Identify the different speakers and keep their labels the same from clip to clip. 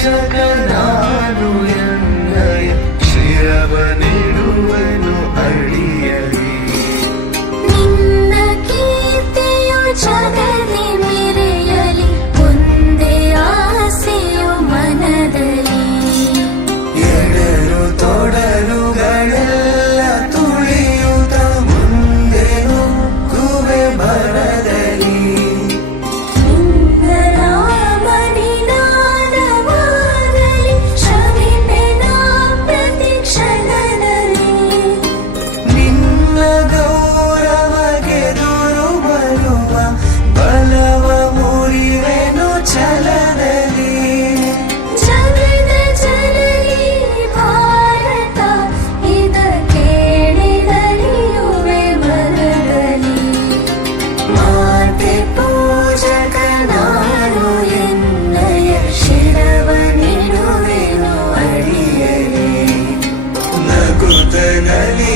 Speaker 1: Jagannath Let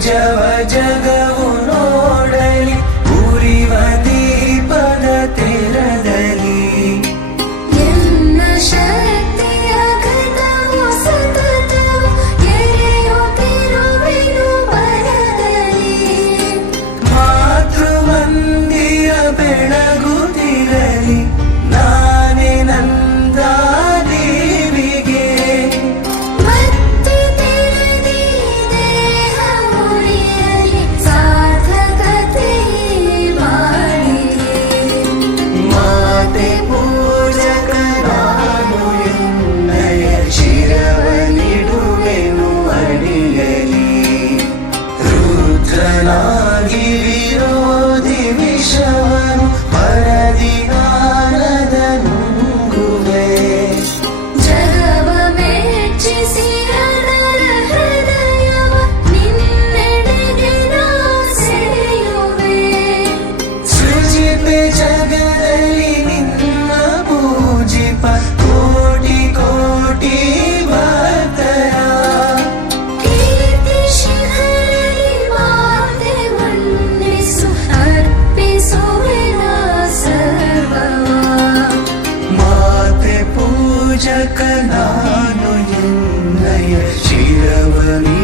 Speaker 1: ಜವ ಜಗವ नु